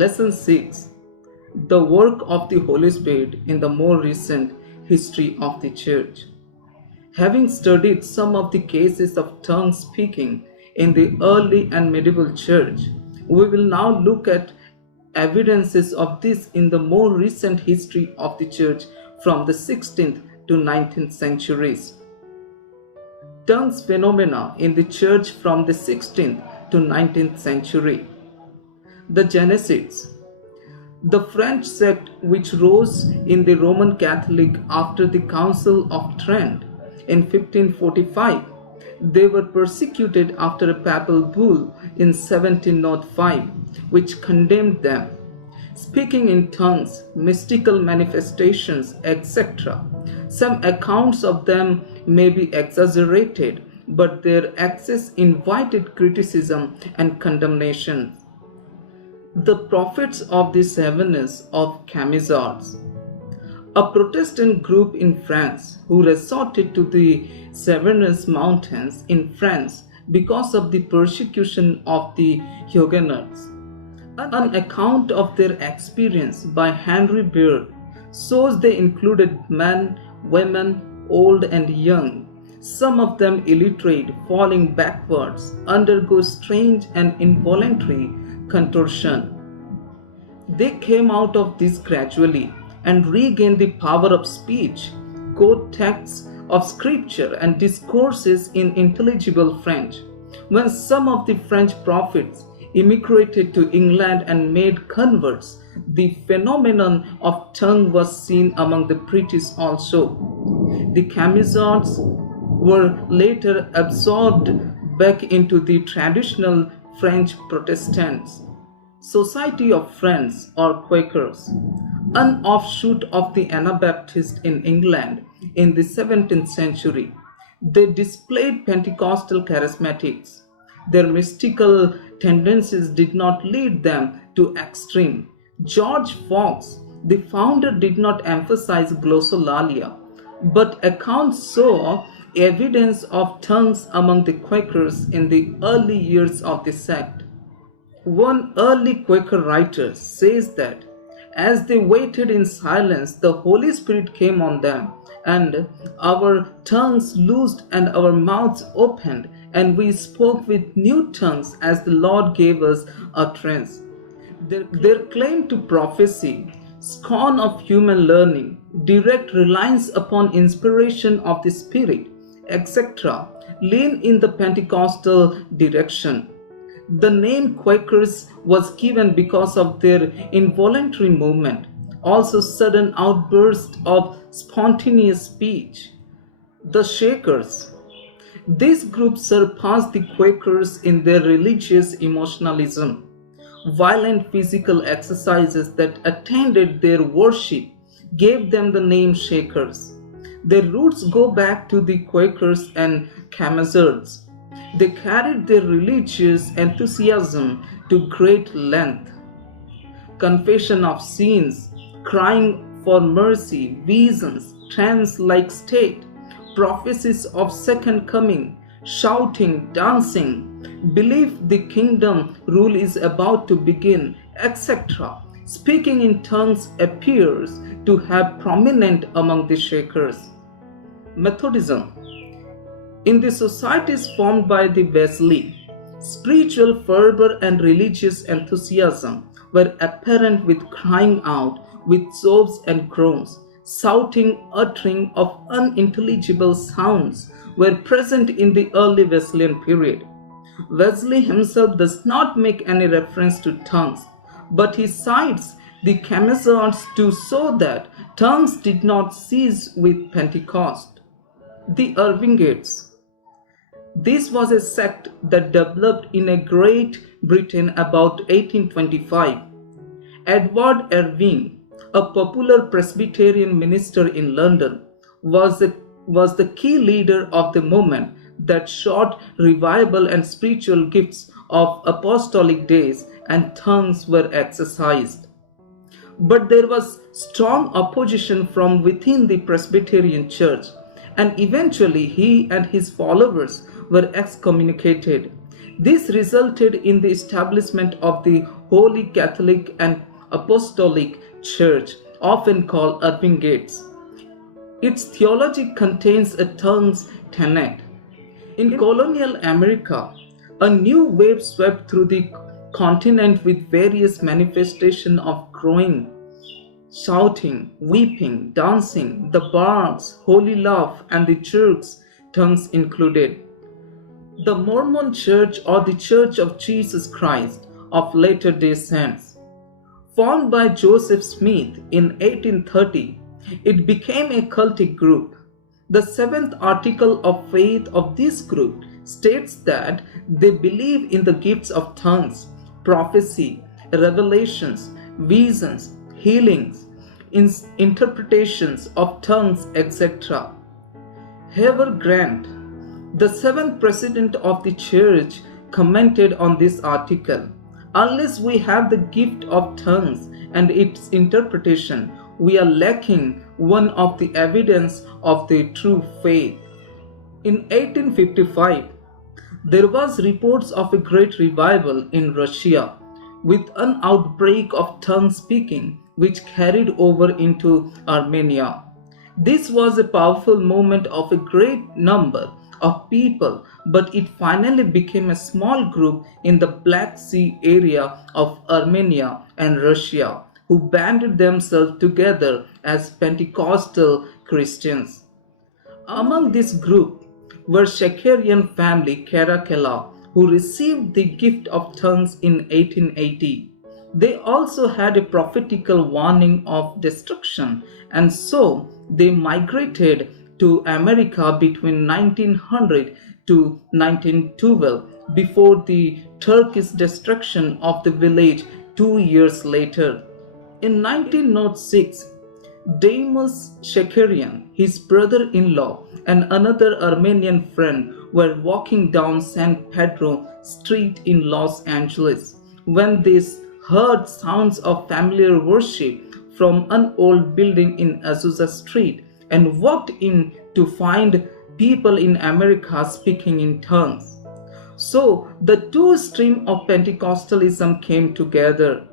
Lesson 6. The work of the Holy Spirit in the more recent history of the Church. Having studied some of the cases of tongue speaking in the early and medieval Church, we will now look at evidences of this in the more recent history of the Church from the 16th to 19th centuries. Tongues phenomena in the Church from the 16th to 19th century. The Genesids. The French sect which rose in the Roman Catholic after the Council of Trent in 1545. They were persecuted after a papal bull in 1705 which condemned them. Speaking in tongues, mystical manifestations, etc. Some accounts of them may be exaggerated, but their access invited criticism and condemnation. The prophets of the Savannahs of Camisards, a Protestant group in France who resorted to the Savannahs mountains in France because of the persecution of the Huguenots. An account of their experience by Henry Beard shows they included men, women, old and young, some of them illiterate, falling backwards, undergo strange and involuntary contortion. They came out of this gradually and regained the power of speech, quote texts of scripture and discourses in intelligible French. When some of the French prophets immigrated to England and made converts, the phenomenon of tongue was seen among the British also. The Camisards were later absorbed back into the traditional French Protestants. Society of Friends or Quakers, an offshoot of the Anabaptists in England in the 17th century. They displayed Pentecostal charismatics. Their mystical tendencies did not lead them to extreme. George Fox, the founder, did not emphasize glossolalia, but accounts show evidence of tongues among the Quakers in the early years of the sect. One early Quaker writer says that as they waited in silence, the Holy Spirit came on them, and our tongues loosed and our mouths opened, and we spoke with new tongues as the Lord gave us utterance. Their claim to prophecy, scorn of human learning, direct reliance upon inspiration of the Spirit, etc., lean in the Pentecostal direction. The name Quakers was given because of their involuntary movement, also sudden outbursts of spontaneous speech. The Shakers. This group surpassed the Quakers in their religious emotionalism. Violent physical exercises that attended their worship gave them the name Shakers. Their roots go back to the Quakers and Camisards. They carried their religious enthusiasm to great length. Confession of sins, crying for mercy, visions, trance-like state, prophecies of second coming, shouting, dancing, belief the kingdom rule is about to begin, etc. Speaking in tongues appears to have prominent among the Shakers. Methodism. In the societies formed by the Wesley, spiritual fervor and religious enthusiasm were apparent with crying out, with sobs and groans, shouting, uttering of unintelligible sounds were present in the early Wesleyan period. Wesley himself does not make any reference to tongues, but he cites the Camisards to show that tongues did not cease with Pentecost. The Irvingites. This was a sect that developed in Great Britain about 1825. Edward Irving, a popular Presbyterian minister in London, was the key leader of the movement that sought revival and spiritual gifts of apostolic days, and tongues were exercised. But there was strong opposition from within the Presbyterian Church, and eventually he and his followers were excommunicated. This resulted in the establishment of the Holy Catholic and Apostolic Church, often called Irving Gates. Its theology contains a tongues tenet. In colonial America, a new wave swept through the continent with various manifestations of crowing, shouting, weeping, dancing, the bards, holy love, and the jerks, tongues included. The Mormon Church, or the Church of Jesus Christ of Latter-day Saints, formed by Joseph Smith in 1830, it became a cultic group. The seventh article of faith of this group states that they believe in the gifts of tongues, prophecy, revelations, visions, healings, interpretations of tongues, etc. Heber Grant, the seventh president of the church, commented on this article. Unless we have the gift of tongues and its interpretation, we are lacking one of the evidence of the true faith. In 1855, there was reports of a great revival in Russia with an outbreak of tongue speaking which carried over into Armenia. This was a powerful movement of a great number of people, but it finally became a small group in the Black Sea area of Armenia and Russia who banded themselves together as Pentecostal Christians. Among this group were Shakarian family Caracalla, who received the gift of tongues in 1880. They also had a prophetical warning of destruction, and so they migrated to America between 1900 to 1912 before the Turkish destruction of the village 2 years later. In 1906, Deimos Shakarian, his brother-in-law, and another Armenian friend were walking down San Pedro Street in Los Angeles when they heard sounds of familiar worship from an old building in Azusa Street and walked in to find people in America speaking in tongues. So the two streams of Pentecostalism came together.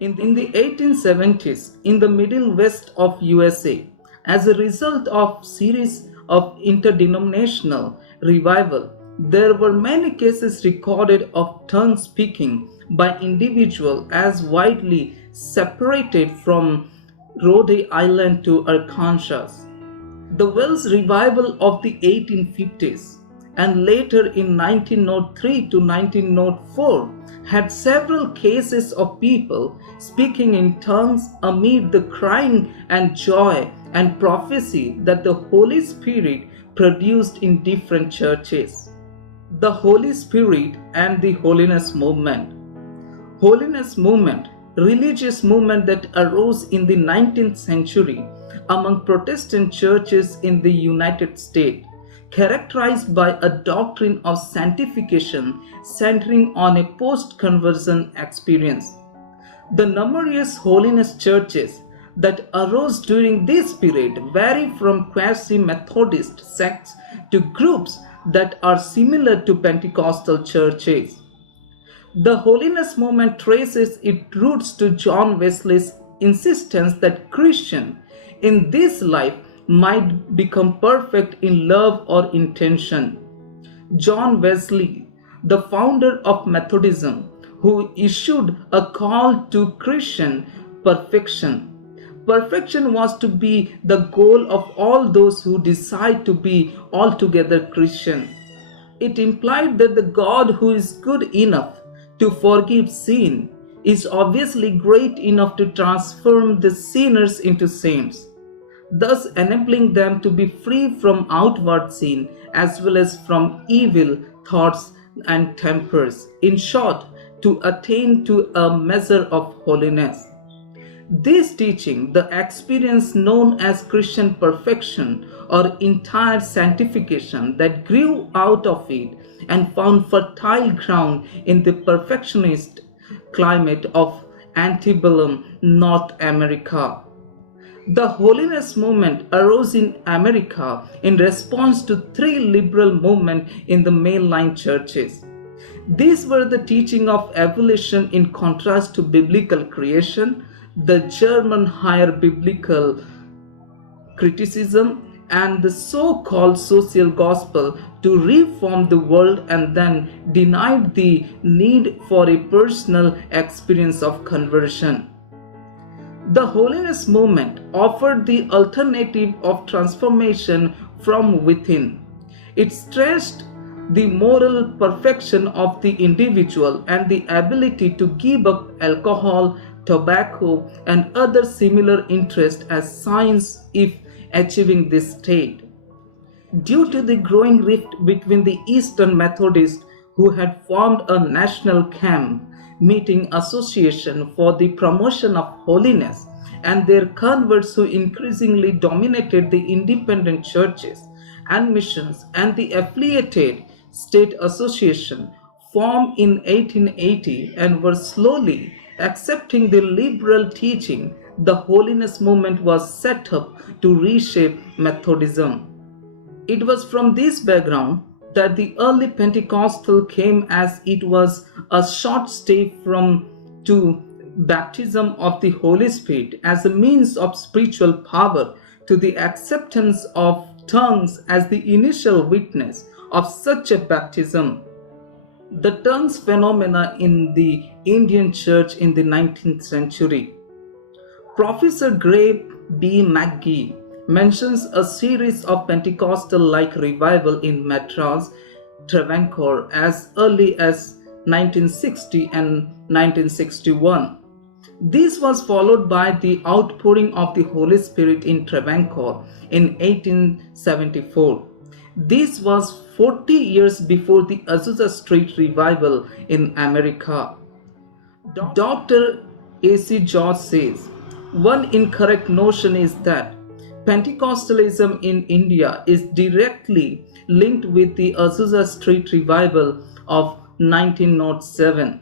In the 1870s, in the Middle West of USA, as a result of series of interdenominational revival, there were many cases recorded of tongue speaking by individuals as widely separated from Rhode Island to Arkansas. The Welsh revival of the 1850s and later in 1903 to 1904 had several cases of people speaking in tongues amid the crying and joy and prophecy that the Holy Spirit produced in different churches. The Holy Spirit and the Holiness Movement. Holiness movement, religious movement that arose in the 19th century among Protestant churches in the United States, characterized by a doctrine of sanctification centering on a post-conversion experience. The numerous holiness churches that arose during this period vary from quasi-Methodist sects to groups that are similar to Pentecostal churches. The holiness movement traces its roots to John Wesley's insistence that Christians in this life might become perfect in love or intention. John Wesley, the founder of Methodism, who issued a call to Christian perfection. Perfection was to be the goal of all those who decide to be altogether Christian. It implied that the God who is good enough to forgive sin is obviously great enough to transform the sinners into saints, thus enabling them to be free from outward sin as well as from evil thoughts and tempers. In short, to attain to a measure of holiness. This teaching, the experience known as Christian perfection or entire sanctification that grew out of it and found fertile ground in the perfectionist climate of antebellum North America. The holiness movement arose in America in response to three liberal movements in the mainline churches. These were the teaching of evolution in contrast to biblical creation, the German higher biblical criticism, and the so called social gospel to reform the world, and then denied the need for a personal experience of conversion. The holiness movement offered the alternative of transformation from within. It stressed the moral perfection of the individual and the ability to give up alcohol, tobacco, and other similar interests as signs if achieving this state. Due to the growing rift between the Eastern Methodists, who had formed a national camp meeting association for the promotion of holiness, and their converts who increasingly dominated the independent churches and missions, and the affiliated state association formed in 1880 and were slowly accepting the liberal teaching, the holiness movement was set up to reshape Methodism. It was from this background that the early Pentecostal came, as it was a short step from to baptism of the Holy Spirit as a means of spiritual power to the acceptance of tongues as the initial witness of such a baptism. The tongues phenomena in the Indian church in the 19th century. Professor Gray B. McGee mentions a series of Pentecostal-like revival in Madras, Travancore as early as 1960 and 1961. This was followed by the outpouring of the Holy Spirit in Travancore in 1874. This was 40 years before the Azusa Street revival in America. Dr. A.C. George says, one incorrect notion is that Pentecostalism in India is directly linked with the Azusa Street revival of 1907.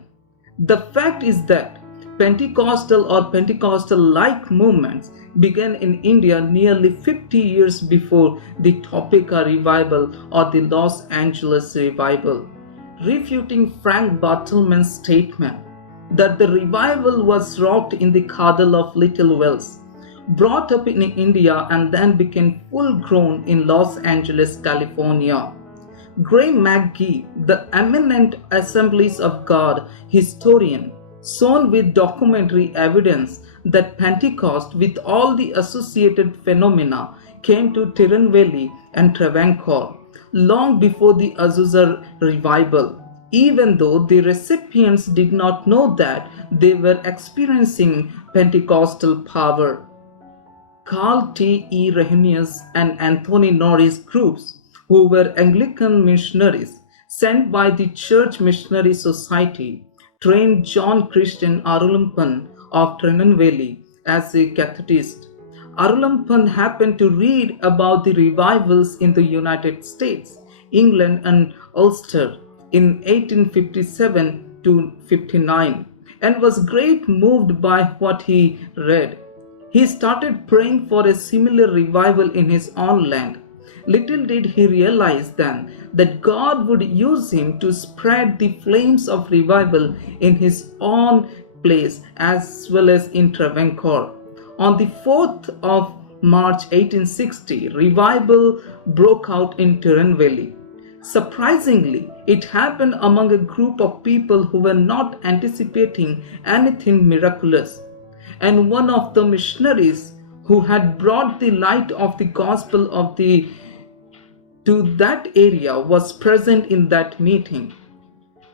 The fact is that Pentecostal or Pentecostal-like movements began in India nearly 50 years before the Topeka revival or the Los Angeles revival, refuting Frank Bartleman's statement that the revival was wrought in the Cradle of Little Wells, brought up in India and then became full grown in Los Angeles, California. Gray McGee, the eminent Assemblies of God historian, shown with documentary evidence that Pentecost with all the associated phenomena came to Tirunelveli and Travancore long before the Azusa revival, even though the recipients did not know that they were experiencing Pentecostal power. Carl T. E. Rehenius and Anthony Norris groups, who were Anglican missionaries sent by the Church Missionary Society, trained John Christian Arulumpan of Tirunelveli as a catechist. Arulumpan happened to read about the revivals in the United States, England, and Ulster in 1857 to 59, and was greatly moved by what he read. He started praying for a similar revival in his own land. Little did he realize then that God would use him to spread the flames of revival in his own place as well as in Travancore. On the 4th of March 1860, revival broke out in Tirunelveli. Surprisingly, it happened among a group of people who were not anticipating anything miraculous, and one of the missionaries who had brought the light of the gospel to that area was present in that meeting.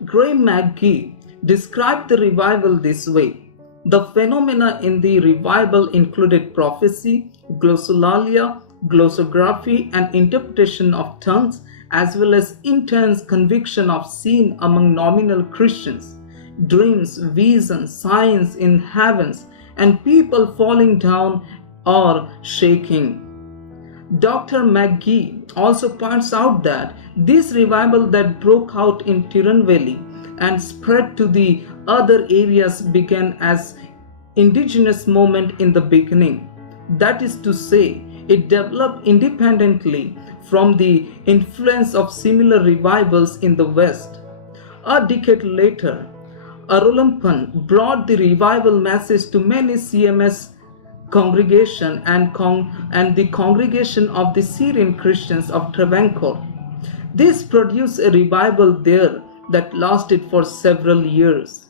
Gray McGee described the revival this way. The phenomena in the revival included prophecy, glossolalia, glossography, and interpretation of tongues, as well as intense conviction of sin among nominal Christians, dreams, visions, signs in heavens, and people falling down or shaking. Dr. McGee also points out that this revival that broke out in Tirunelveli and spread to the other areas began as indigenous movement in the beginning. That is to say, it developed independently from the influence of similar revivals in the West. A decade later, Arulappan brought the revival message to many CMS congregation and the congregation of the Syrian Christians of Travancore. This produced a revival there that lasted for several years.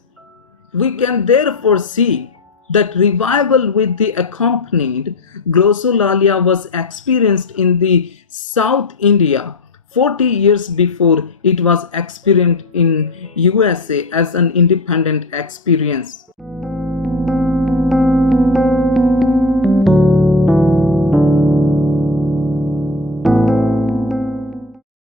We can therefore see that revival with the accompanied glossolalia was experienced in the South India 40 years before it was experienced in USA as an independent experience.